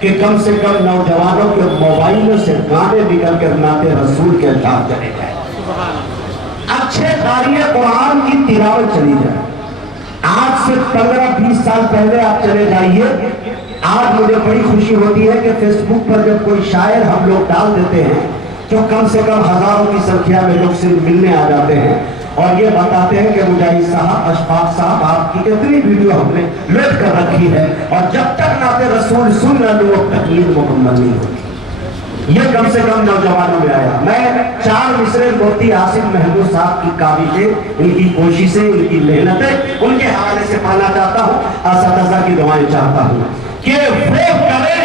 کہ کم سے کم نوجوانوں کے موبائلوں سے گانے نکل کر نعت رسول کے الفاظ چلے جائیں، اچھے قاری قرآن کی تلاوت چلی جائے۔ آج سے 15-20 سال پہلے آپ چلے جائیے، آج مجھے بڑی خوشی ہوتی ہے کہ فیس بک پر جب کوئی شاعر ہم لوگ ڈال دیتے ہیں جو کم سے کم ہزاروں کی سنکھیا میں لوگ سے ملنے آ جاتے ہیں اور یہ بتاتے ہیں کہ مجاہد صاحب، اشفاق صاحب، آپ کی اتنی ویڈیو ہم نے لوڈ کر رکھی ہے اور جب تک نعت رسول سن نہ لو تقلید مکمل نہیں ہوتی۔ یہ کم سے کم نوجوانوں میں آیا۔ میں 4 مصرے مفتی آصف محمود صاحب کی کاوشیں، ان کی کوششیں، ان کی محنتیں ان کے حوالے سے پڑھنا چاہتا ہوں، اساتذہ کی دعائیں چاہتا ہوں کہ وہ کرے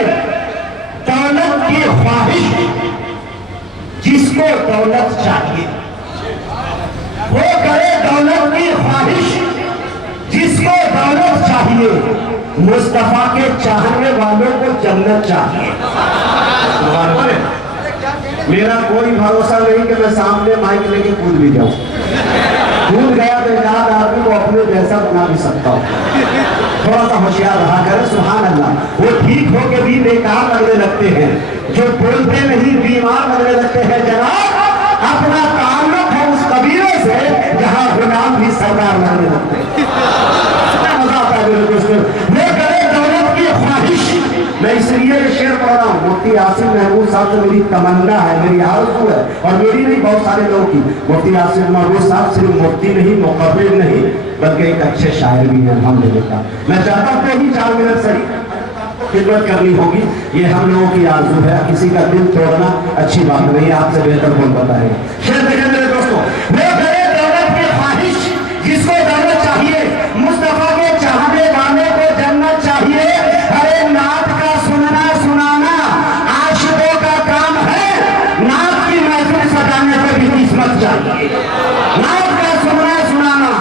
دولت کی خواہش جس کو دولت چاہیے، وہ کرے دولت کی خواہش جس کو دولت چاہیے، مصطفیٰ کے چاہنے والوں کو جنت چاہیے۔ میرا کوئی بھروسہ نہیں کہ میں سامنے مائک لے کے کود بھی جاؤں، کود گیا تو ایک آدھ آدمی کو اپنے جیسا بنا بھی سکتا ہوں۔ تھوڑا سا ہوشیار رہا کرے، سبحان اللہ۔ وہ ٹھیک ہو کے بھی بیکار لگنے لگتے ہیں، جو بولتے نہیں بیمار لگنے لگتے ہیں۔ جناب اپنا تعلق ہے اس قبیلے سے جہاں غلام بھی سردار لگنے لگتے ہیں۔ مزہ آتا ہے میرے دوستوں۔ وہ کرے دولت کی خواہش، میں اس لیے یہ شعر پڑھ رہا ہوں۔ مفتی آصف محمود صاحب سے میری تمنا ہے، میری آرزو ہے، اور میری نہیں بہت سارے لوگوں کی۔ مفتی آصف محمود صاحب صرف مفتی نہیں، مقرر نہیں، بلکہ ایک اچھے شاعر بھی ہیں الحمدللہ۔ میں چاہتا ہوں کہ 4 منٹ صحیح خدمت کرنی ہوگی، یہ ہم لوگوں کی آرزو ہے، کسی کا دل توڑنا اچھی بات نہیں، آپ سے بہتر کون بتائے گا۔ شعر دیکھیں میرے دوستوں، وہ کرے دولت کی خواہش جس کو دولت چاہیے، مصطفیٰ کے چاہنے والے کو جنت چاہیے۔ ارے نعت کا سننا سنانا عاشقوں کا کام ہے، نعت کی محفل سجانے کو بھی قسمت چاہیے۔ نعت کا سننا سنانا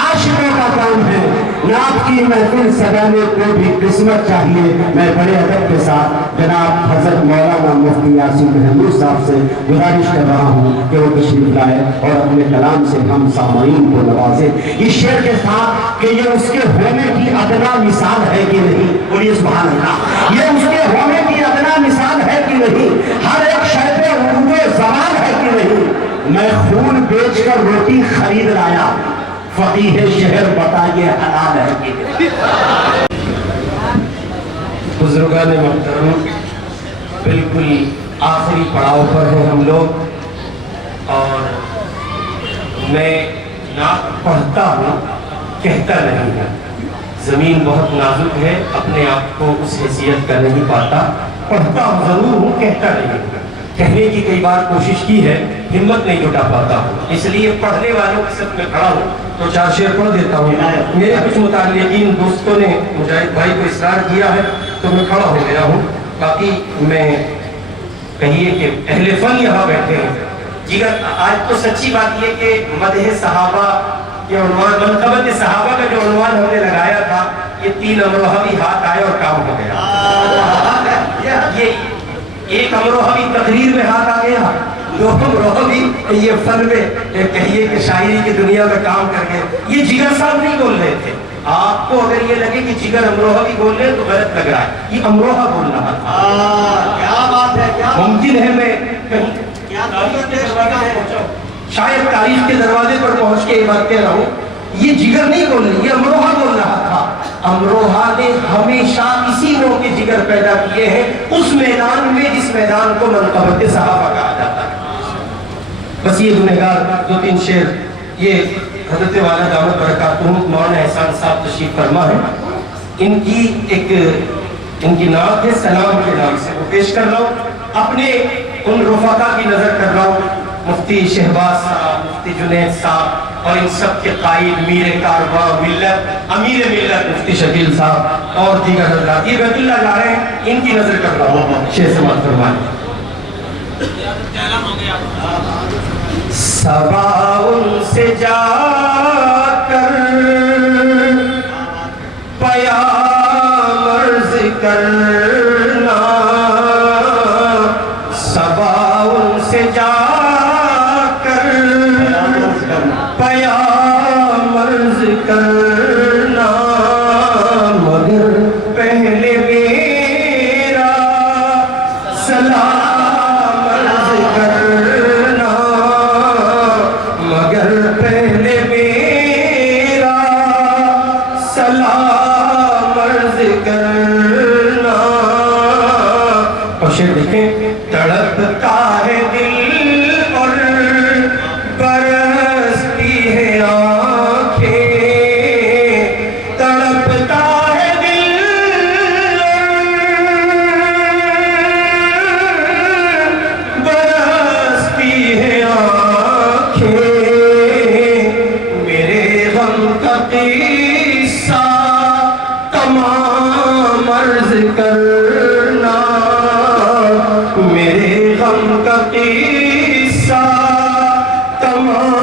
عاشقوں کا کام ہے، نعت کی محفل سجانے کو بھی قسمت چاہیے۔ میں بڑے ادب کے ساتھ جناب حضرت مولانا مفتی آصف محمود صاحب سے گزارش کر رہا ہوں کہ وہ تشریف لائے اور اپنے کلام سے ہم سامعین کو نوازے اس شعر کے ساتھ کہ یہ اس کے ہونے کی ادنا مثال ہے کہ نہیں، بولیے سبحان اللہ۔ یہ اس کے ہونے کی ادنا مثال ہے کہ نہیں، ہر ایک شے پہ عروج زوال ہے کہ نہیں۔ میں خون بیچ کر روٹی خرید لایا، فقیہ شہر بتائیے حلال ہے کہ نہیں۔ بزرگان محترم، بالکل آخری پڑاؤ پر ہیں ہم لوگ، اور میں نعت پڑھتا ہوں، کہتا نہیں ہے۔ زمین بہت نازک ہے، اپنے آپ کو اس حیثیت کا نہیں پاتا، پڑھتا ضرور ہوں، کہتا نہیں۔ کہنے کی کئی بار کوشش کی ہے، ہمت نہیں جٹا پاتا ہوں، اس لیے پڑھنے والوں کے ساتھ میں کھڑا ہوں تو 4 شعر پڑھ دیتا ہوں۔ میرے کچھ متعلقین دوستوں نے مجاہد بھائی کو اصرار کیا ہے تو میں کھڑا ہو گیا ہوں، باقی میں کہیے کہ اہل فن یہاں بیٹھے ہیں۔ جگر آج تو سچی بات یہ کہ مدح صحابہ کے عنوان، منقبت صحابہ کا جو عنوان ہم نے لگایا تھا، یہ 3 امروہہ بھی ہاتھ آئے اور کام ہو گیا۔ یہ ایک امروہہ بھی تقریر میں ہاتھ آ گیا، 2 امروہہ بھی یہ فن میں کہیے کہ شاعری کی دنیا میں کام کر گئے۔ یہ جگر صاحب نہیں بول رہے تھے، آپ کو اگر یہ لگے کہ جگر امروہہ بھی بول رہے تو غلط لگ رہا ہے، یہ امروہہ بول رہا تھا۔ کیا بات ہے، ممکن ہے میں کہیں شاید تاریخ کے دروازے پر پہنچ کے یہ بات کہہ رہا ہوں، یہ جگر نہیں بول رہی، یہ امروہہ بول رہا تھا۔ امروہہ نے ہمیشہ اسی نوع کے جگر پیدا کیے ہیں اس میدان میں جس میدان کو منقبت صحابہ کہا جاتا ہے۔ بس یہ گنہگار 2-3 شعر، یہ حضرت والا دامت برکاتہم مولانا احسان صاحب تشریف فرما ہے، ان کی نعت ہے سلام کے نام سے، وہ پیش کر رہا ہوں۔ اپنے ان رفقا کی نظر کر رہا ہوں، مفتی شہباز صاحب، مفتی جنید صاحب اور ان سب کے قائد میر کارواں ملت، امیر ملت مفتی شکیل صاحب اور دیگر حضرات، یہ بیت اللہ جا رہے ہیں، ان کی نظر کر رہا ہوں۔ شیخ سماعت فرمائیں۔ صبا ان سے جا کر پیام عرض کرنا، صبا ان سے جا کر پیام عرض کرنا، مگر پہلے میرا شعر دیکھیں، تڑپتا ہے دل اور برستی ہے آنکھیں، تڑپتا ہے دل اور برستی ہے آنکھیں، میرے غم کا قصہ تمام عرض کرنا، میرے غم کا قصہ تمام